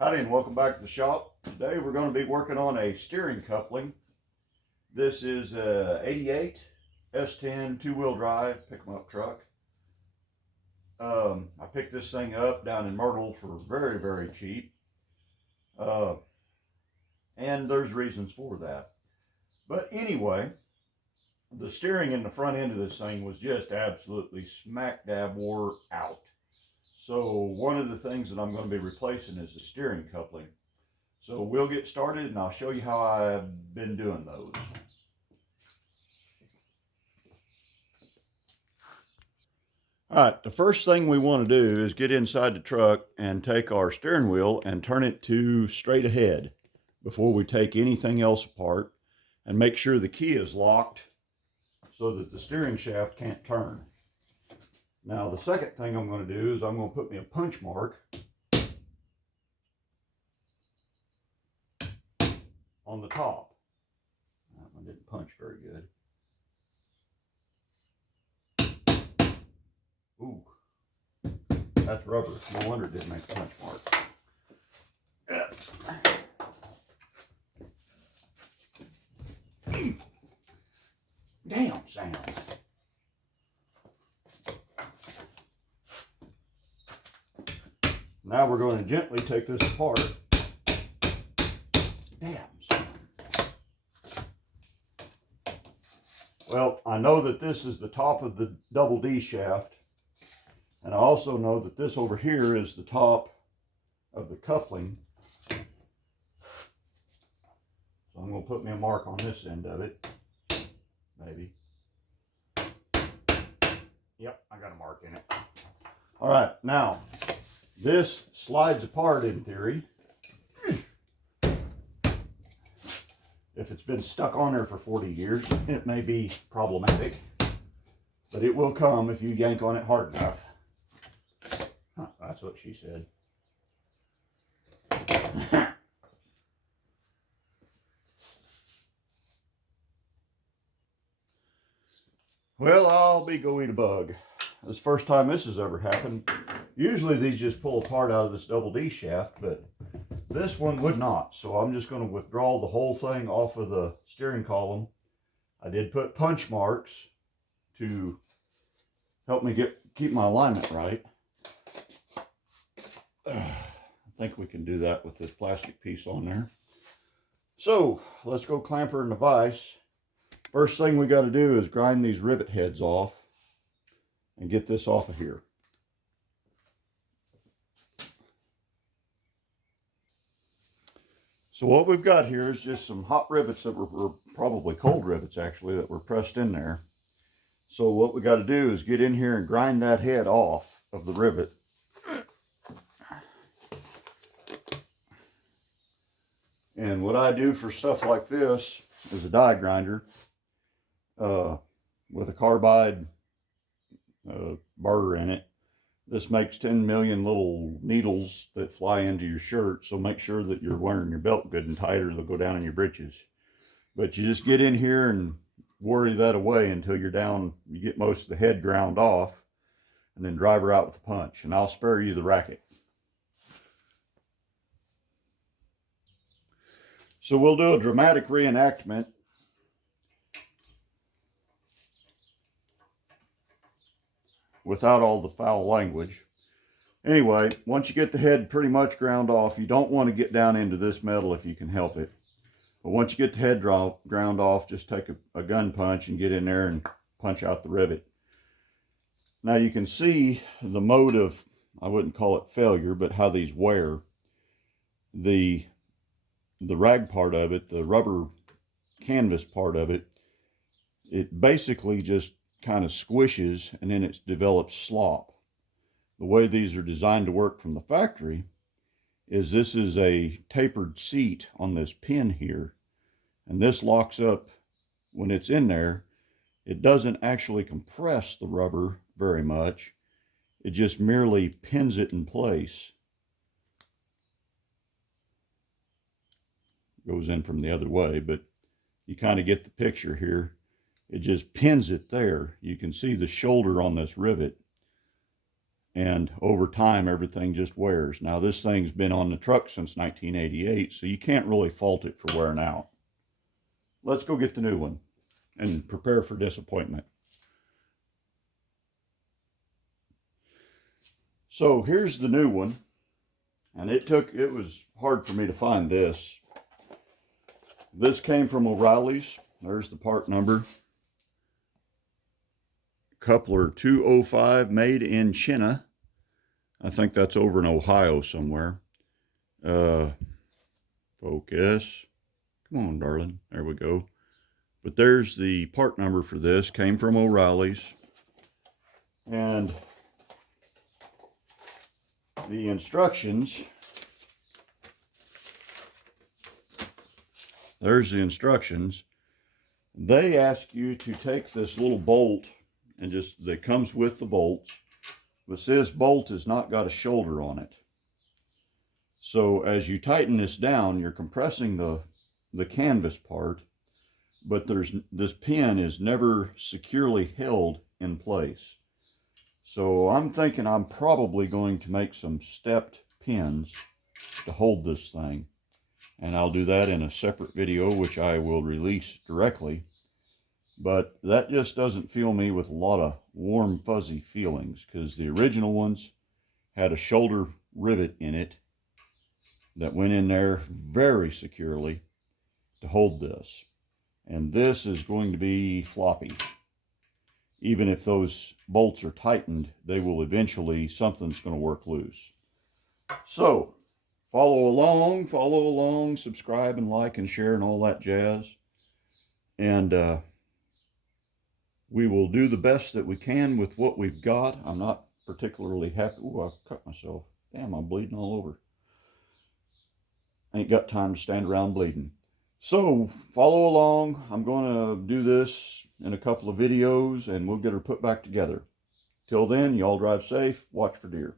Howdy and welcome back to the shop. Today we're going to be working on a steering coupling. This is a 88 S10 two-wheel drive pick-em-up truck. I picked this thing up down in Myrtle for very, very cheap. And there's reasons for that. But anyway, the steering in the front end of this thing was just absolutely smack dab wore out. So one of the things that I'm going to be replacing is the steering coupling. So we'll get started and I'll show you how I've been doing those. All right, the first thing we want to do is get inside the truck and take our steering wheel and turn it to straight ahead before we take anything else apart, and make sure the key is locked so that the steering shaft can't turn. Now the second thing I'm going to do is I'm going to put me a punch mark on the top. That one didn't punch very good. Ooh, that's rubber. No wonder it didn't make a punch mark. Damn sound. Now we're going to gently take this apart. Damn sound. Well, I know that this is the top of the double D shaft. And I also know that this over here is the top of the coupling. So I'm going to put me a mark on this end of it. Maybe. Yep, I got a mark in it. All right, now this slides apart in theory. If it's been stuck on there for 40 years, it may be problematic, but it will come if you yank on it hard enough. Huh, that's what she said. Well, I'll be go eat a bug. This is the first time this has ever happened. Usually these just pull apart out of this double D shaft, but this one would not. So I'm just going to withdraw the whole thing off of the steering column. I did put punch marks to help me keep my alignment right. I think we can do that with this plastic piece on there. So let's go clamp her in the vise. First thing we got to do is grind these rivet heads off and get this off of here. So what we've got here is just some hot rivets that were probably cold rivets actually that were pressed in there. So what we got to do is get in here and grind that head off of the rivet. And what I do for stuff like this is a die grinder with a carbide burr in it. This makes 10 million little needles that fly into your shirt, so make sure that you're wearing your belt good and tight or they'll go down in your britches. But you just get in here and worry that away until you're down, you get most of the head ground off, and then drive her out with a punch, and I'll spare you the racket. So we'll do a dramatic reenactment. Without all the foul language. Anyway, once you get the head pretty much ground off, you don't want to get down into this metal if you can help it. But once you get the head ground off, just take a gun punch and get in there and punch out the rivet. Now you can see the mode of, I wouldn't call it failure, but how these wear. The rag part of it, the rubber canvas part of it, it basically just kind of squishes and then it develops slop. The way these are designed to work from the factory is this is a tapered seat on this pin here, and this locks up when it's in there. It doesn't actually compress the rubber very much. It just merely pins it in place. Goes in from the other way, but you kind of get the picture here. It just pins it there. You can see the shoulder on this rivet. And over time, everything just wears. Now, this thing's been on the truck since 1988, so you can't really fault it for wearing out. Let's go get the new one and prepare for disappointment. So here's the new one. And it was hard for me to find this. This came from O'Reilly's. There's the part number. Coupler 205, made in China. I think that's over in Ohio somewhere. Focus. Come on, darling. There we go. But there's the part number for this. Came from O'Reilly's. And the instructions. There's the instructions. They ask you to take this little bolt and that comes with the bolts. But this bolt has not got a shoulder on it. So as you tighten this down, you're compressing the canvas part, but this pin is never securely held in place. So I'm thinking I'm probably going to make some stepped pins to hold this thing. And I'll do that in a separate video, which I will release directly. But that just doesn't fill me with a lot of warm, fuzzy feelings, because the original ones had a shoulder rivet in it that went in there very securely to hold this. And this is going to be floppy. Even if those bolts are tightened, they will eventually, something's going to work loose. So, follow along, subscribe and like and share and all that jazz. And we will do the best that we can with what we've got. I'm not particularly happy. Ooh, I cut myself. Damn, I'm bleeding all over. Ain't got time to stand around bleeding. So, follow along. I'm going to do this in a couple of videos, and we'll get her put back together. Till then, y'all drive safe. Watch for deer.